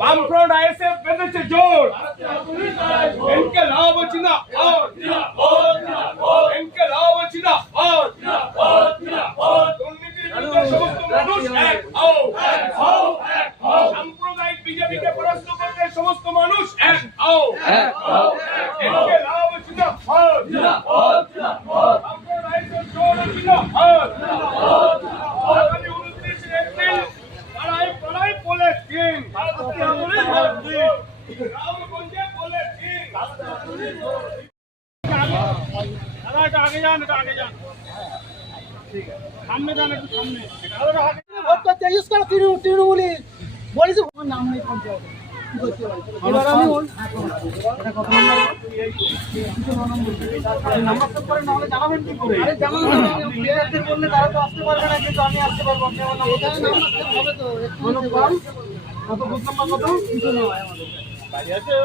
বামফ্রন্ট আইএসএফ বেঁধেছে জোর, এনকে লাভ হচ্ছে না, এনকে লাভ হচ্ছে না, দুর্নীতির বিরুদ্ধে সমস্ত মানুষ এক হও, সাম্প্রদায়িক বিজেপিকে পরাস্ত করতে সমস্ত মানুষ এক হও, এনকে লাভ হচ্ছে না, বামফ্রন্ট আইএসএফ জোর হচ্ছে না, আগামী 29 এপ্রিল পাড়ায় বলে দিন, রামগঞ্জে বলে দিন। দাদা এটা আগে যান, এটা আগে যান, সামনে যান, একটু সামনে। ভোট করতে ইউজ করো তৃণমূলী বলেছি নাম নেই পঞ্চায়েত এবার আমি নাম্বার করে নাহলে জানাবেন কি করে? আরে জানাবেন প্লেয়ারদের বললে তারা তো আসতে পারবে না, কিন্তু আমি আসতে পারবো। আপনি আমার নাম্বার হবে তো কত বুথ নাম্বার কত? 209 আমাদের বাড়ি আছে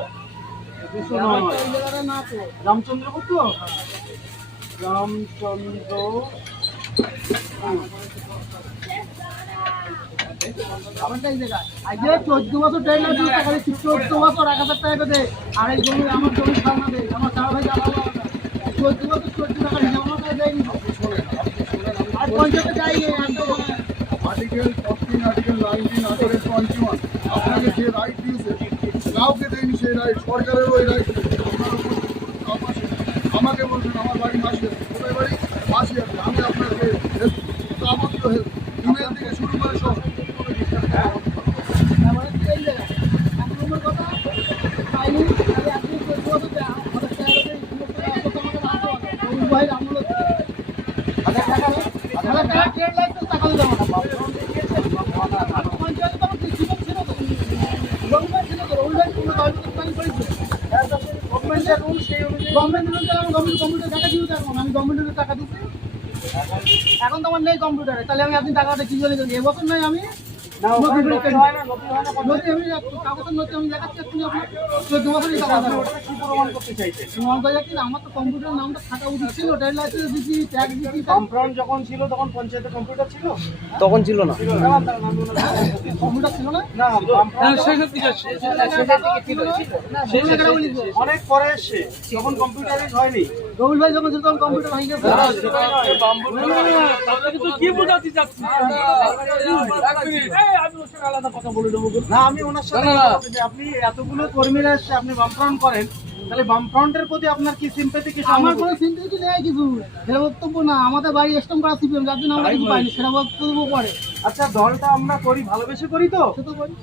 209 না তো রামচন্দ্রপুর তো রামচন্দ্র আগে 14 বছর ট্রেন না 14 বছর 1000 টাকা করে দেয়। আর এই জমি আমার জমি খাওয়া দেয়, আমার চার ভাই জ্বালাবো 14 বছর 14 টাকা জমা করে দেয়নি। আর পঞ্চায়েতে যাই আর্টিকেল 14 আর্টিকেল 19 আর্টিকেল 21 আপনাকে যে রাইট দিয়েছে কাউকে দেয়নি সেই রাইট, সরকারের ওই রাইট আমাকে বলছেন আমার বাড়ি মাসে, কোথায় বাড়ি মাসি আছে, আমি আপনাকে হেল্প তো আমাকে তো হেল্প ইমেল থেকে শুরু করে সব টাকা দিচ্ছি। এখন তো আমার নেই কম্পিউটারে, তাহলে আমি আপনি টাকাটা কি করে দেবেন? এবছর নয় আমি আমার তো কম্পিউটার নামটা থাকা উচিত ছিল। যখন ছিল তখন পঞ্চায়েতের কম্পিউটার ছিল, তখন ছিল না কম্পিউটার ছিল না, অনেক পরে এসছে যখন কম্পিউটারাইজ হয়নি। রবিল ভাই যখন ছিল তখন কম্পিউটার হয়ে গেছে। কি বোঝাতে চাচ্ছি না আমি ওনার সাথে আপনি এতগুলো কর্মীরা এসে আপনি বামফ্রন্ট করেন, তাহলে বামফ্রন্টের প্রতি আপনার কি সিম্প্যাথি? কি আমার কোনো সিম্প্যাথি নেই কিছু, সেটা বক্তব্য না। আমাদের বাড়ি এস্টম করা সিপিএম, যার জন্য আমরা কিছু পাইনি, সেটা বক্তব্য পড়ে। আচ্ছা দলটা আমরা করি ভালোবেসে করি, তো সে তো করি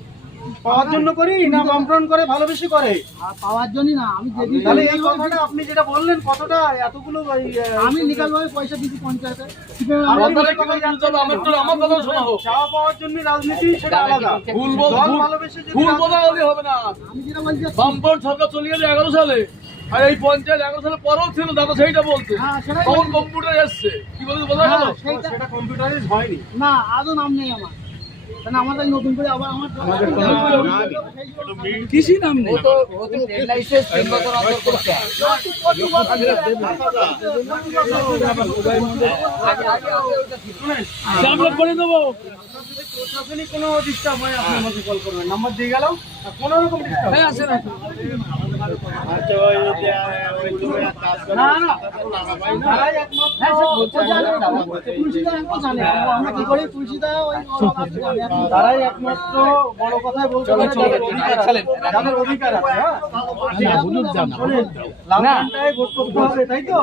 পাওয়ার জন্য করি না বামফ্রন্ট করে ভালোবেসে করে? পাওয়ার জন্য না। আমি তাহলে এই কথাটা আপনি যেটা বললেন কতটা এতগুলো আমি লিগাল ভাবে পয়সা দিচ্ছি পঞ্চায়েতে, চাওয়া পাওয়ার জন্য রাজনীতি সেটা আলাদা। ভুল বোঝাবুঝি হবে না। আমি যেটা বলছি বামফ্রন্ট সরকার চলে গেছে 11 সালে, আর এই পঞ্চায়েত 11 সালে পরেও ছিল, দাদা সেইটা বলছে। তখন কম্পিউটার এসছে, কি বলতে বোঝা গেল? সেটা কম্পিউটারাইজ হয়নি না, আদৌ নাম নেই আমার। আমাদের নতুন করে আবার আমার কৃষি নাম নেই। করে দেবো প্রশাসনিক কোনো ডিস্টার্ব হয় আপনি আমাকে কল করবেন, নাম্বার দিয়ে গেলাম। কোনো রকম ডিস্টার্ব আছে না? না না তারাই একমাত্র আমরা কি করি তুলসীদা তারাই একমাত্র বড় কথাই বলতে যাদের অধিকার আছে। লালটাই ভোট করতে হবে, তাই তো?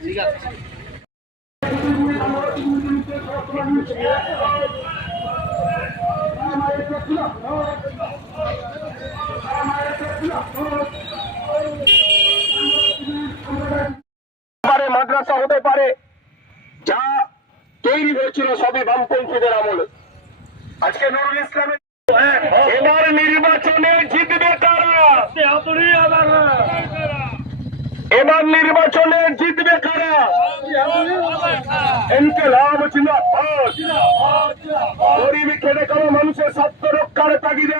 ঠিক আছে মাঠে মাদ্রাসা হতে পারে, যা তৈরি হয়েছিল সবই বামপন্থীদের আমলে। আজকে নুরুল ইসলামের এবার নির্বাচনে জিতবে কারা? এবার নির্বাচনে জিতবে কারা? ইনকিলাব জিন্দাবাদ। গরিবী খেটে খাওয়া মানুষের স্বার্থ রক্ষার তাগিদে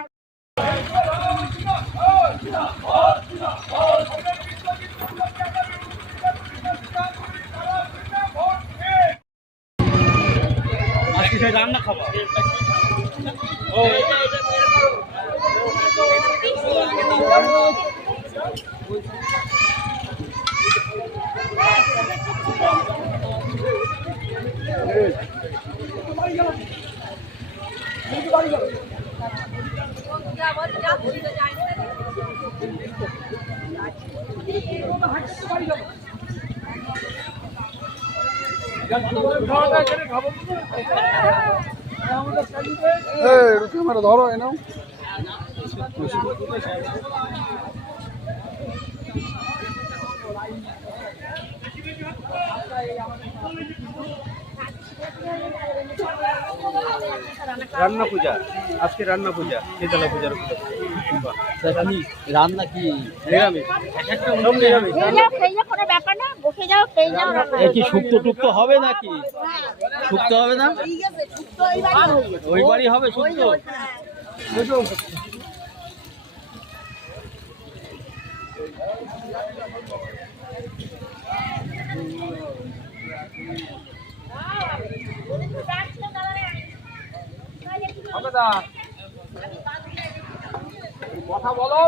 রান্না খাবার ক্যামেরা ধরো এনাও রান্না পূজা, আজকে রান্না পূজা, শীতলা পূজার আমি রান্না কি নিরামিষ, সব নিরামিষ। কি শুক্তো টুক্তো হবে নাকি? শুক্তো হবে না? ওই বাড়ি হবে শুক্তো। কথা বলো।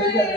হয়ে যাবে